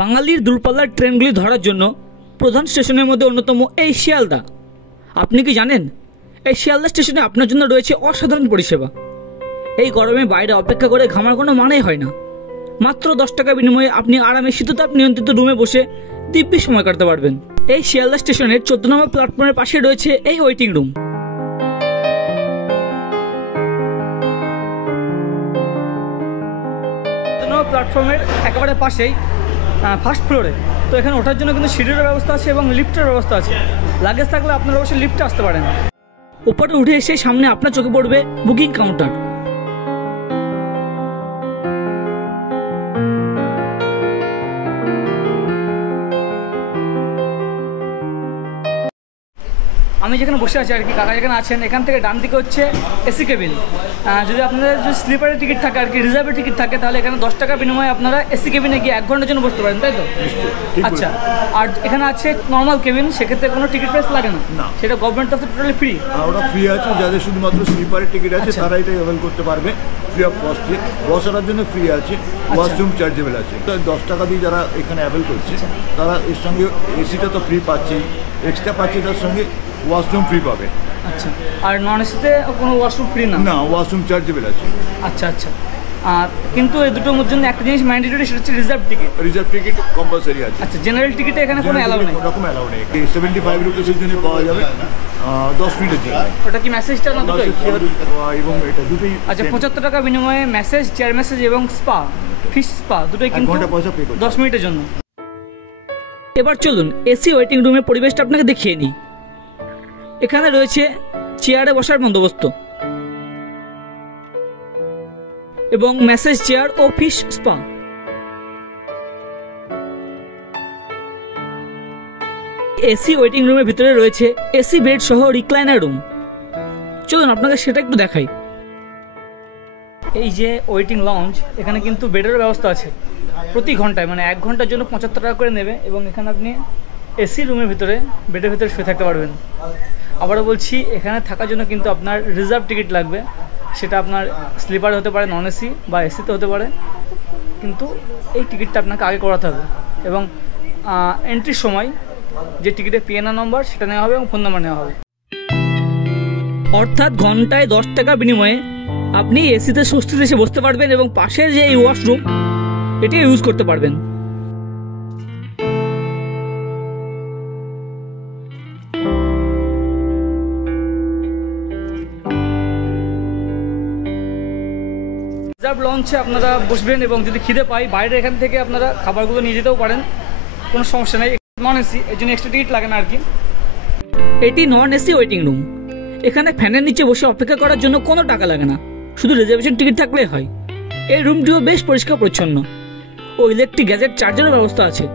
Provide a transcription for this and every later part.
বাঙালির দূরপাল্লার ট্রেনগুলি ধরার জন্য প্রধান স্টেশনের মধ্যে অন্যতম এই শিয়ালদা। আপনি কি জানেন এই শিয়ালদা স্টেশনে আপনার জন্য রয়েছে অসাধারণ পরিষেবা। এই গরমে বাইরে অপেক্ষা করে ঘামার কোনো মানেই হয় না। মাত্র 10 টাকা বিনিময়ে আপনি আরামে শীততাপ নিয়ন্ত্রিত রুমে বসে দিব্যি সময় কাটাতে পারবেন। এই শিয়ালদা স্টেশনের 14 নম্বর প্ল্যাটফর্মের পাশে রয়েছে এই ওয়েটিং রুম। প্ল্যাটফর্মের একেবারে পাশেই ফার্স্ট ফ্লোরে, তো এখানে ওঠার জন্য কিন্তু সিঁড়ির ব্যবস্থা আছে এবং লিফটের ব্যবস্থা আছে। লাগেজ থাকলে আপনারা অবশ্যই লিফটে আসতে পারেন। উপরে উঠে এসে সামনে আপনার চোখে পড়বে বুকিং কাউন্টার। আমি যেখানে বসে আছি আর কি, কাকা যেখানে আছেন, এখান থেকে ডান দিকে হচ্ছে এসি কেবিন। যদি আপনাদের যদি স্লিপারের টিকিট থাকে আর কি, রিজার্ভের টিকিট থাকে, তাহলে এখানে 10 টাকা বিনিময়ে আপনারা এসি কেবিনে গিয়ে 1 ঘন্টার জন্য বসতে পারেন, তাই তো? আচ্ছা, আর এখানে আছে নর্মাল কেবিন, সেক্ষেত্রে কোনো টিকিট প্রাইস লাগে না, সেটা গভর্নমেন্ট তরফে টোটালি ফ্রি। ওটা ফ্রি আছে, যাদের শুধুমাত্র স্লিপারের টিকিট আছে তারা এটা অ্যাভেল করতে পারবে ফ্রি অফ কস্টে। বসার জন্য ফ্রি আছে, ওয়াশরুম চার্জেবল আছে। 10 টাকা দিয়ে যারা এখানে অ্যাভেল করছে তারা এর সঙ্গে এসিটা তো ফ্রি পাচ্ছে, এক্সট্রা পাচ্ছে, তার সঙ্গে ওয়াশরুম ফ্রি পাবে। আচ্ছা, আর নন এসিতে কোনো ওয়াশরুম ফ্রি না? না, ওয়াশরুম চার্জেবল আছে। আচ্ছা আচ্ছা, কিন্তু এই দুটোর মধ্যে একটা জিনিস ম্যান্ডেটরি, সেটা হচ্ছে reserve ticket. Reserve ticket compulsory আছে। আচ্ছা, জেনারেল টিকিটে এখানে কোনো অ্যালাউ নেই? রকম অ্যালাউ নেই। 75 রুপিসের জন্য পাওয়া যাবে 10 মিনিটের জন্য। ওটা কি মেসেজটা না দুটোই? এবং এটা দুটোই। আচ্ছা, 75 টাকা বিনিময়ে মেসেজ, চেয়ার মেসেজ এবং স্পা, ফিশ স্পা দুটোই কিন্তু 1 ঘন্টা পয়সা পে করতে 10 মিনিটের জন্য। এবার চলুন এসি ওয়েটিং রুমের পরিবেশটা আপনাকে দেখিয়ে নিই। এখানে রয়েছে চেয়ারে বসার বন্দোবস্ত এবং ম্যাসেজ চেয়ার ও ফিশ স্পা। এসি ওয়েটিং রুমের ভিতরে রয়েছে এসি বেড সহ রিক্লাইনার রুম। চলুন আপনাকে সেটা একটু দেখাই। এই যে ওয়েটিং লঞ্চ, এখানে কিন্তু বেডের ব্যবস্থা আছে। প্রতি ঘন্টায় মানে 1 ঘন্টার জন্য 75 টাকা করে নেবে এবং এখানে আপনি এসি রুমের ভিতরে বেডের ভিতরে শুয়ে থাকতে পারবেন। আবারও বলছি, এখানে থাকার জন্য কিন্তু আপনার রিজার্ভ টিকিট লাগবে। সেটা আপনার স্লিপার হতে পারে, নন এসি বা এসিতে হতে পারে, কিন্তু এই টিকিটটা আপনাকে আগে করাতে হবে এবং এন্ট্রির সময় যে টিকিটে পিএনআর নম্বর সেটা নেওয়া হবে এবং ফোন নাম্বার নেওয়া হবে। অর্থাৎ ঘন্টায় 10 টাকা বিনিময়ে আপনি এসিতে স্বস্তিতে এসে বসতে পারবেন এবং পাশের যে এই ওয়াশরুম এটি ইউজ করতে পারবেন। রিজার্ভ লঞ্চে আপনারা বসবেন এবং যদি খিদে পাই বাইরে এখান থেকে আপনারা খাবারগুলো নিয়ে যেতেও পারেন, কোনো সমস্যা নেই। নন এসি, এর জন্য এক্সট্রা টিকিট লাগে না আর কি। এটি নন এসি ওয়েটিং রুম। এখানে ফ্যানের নিচে বসে অপেক্ষা করার জন্য কোনো টাকা লাগে না, শুধু রিজার্ভেশন টিকিট থাকলেই হয়। এই রুমটিও বেশ পরিষ্কার পরিচ্ছন্ন ও ইলেকট্রিক গ্যাজেট চার্জারের ব্যবস্থা আছে।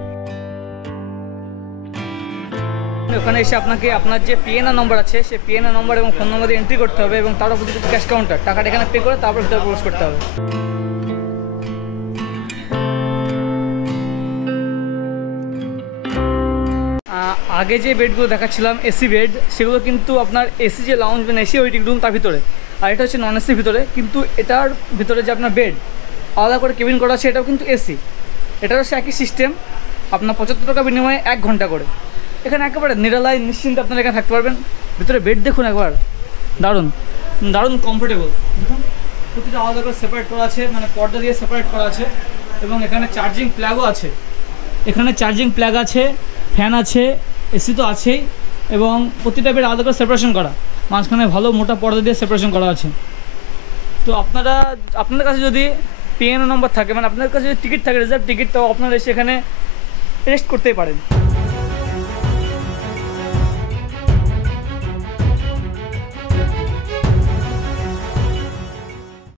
ওখানে এসে আপনাকে আপনার যে পিএনআর নম্বর আছে সেই পিএনআর নম্বর এবং ফোন নম্বর দিয়ে এন্ট্রি করতে হবে এবং তার উপর ক্যাশ কাউন্টার, টাকাটা এখানে পে করে তারপর ভিতরে প্রবেশ করতে হবে। আগে যে বেডগুলো দেখাচ্ছিলাম এসি বেড, সেগুলো কিন্তু আপনার এসি যে লাউঞ্জ মানে এসি ওয়েটিং রুম তার ভিতরে, আর এটা হচ্ছে নন এসির ভিতরে। কিন্তু এটার ভিতরে যে আপনার বেড আলাদা করে কেবিন করা আছে, এটাও কিন্তু এসি। এটার হচ্ছে একই সিস্টেম, আপনার 75 টাকা বিনিময়ে 1 ঘন্টা করে। এখানে একেবারে নিরালায় নিশ্চিন্তে আপনারা এখানে থাকতে পারবেন। ভিতরে বেড দেখুন একবার, দারুণ দারুণ কমফোর্টেবল। দেখুন প্রতিটা আলাদা করে সেপারেট করা আছে, মানে পর্দা দিয়ে সেপারেট করা আছে এবং এখানে চার্জিং প্লাগও আছে। এখানে চার্জিং প্লাগ আছে, ফ্যান আছে, এসি তো আছেই এবং প্রতিটা বেড আলাদা করে সেপারেশন করা, মাঝখানে ভালো মোটা পর্দা দিয়ে সেপারেশন করা আছে। তো আপনাদের কাছে যদি পিএনআর নম্বর থাকে, মানে আপনাদের কাছে যদি টিকিট থাকে রিজার্ভ টিকিট, তো আপনারা এসে এখানে রেস্ট করতেই পারেন।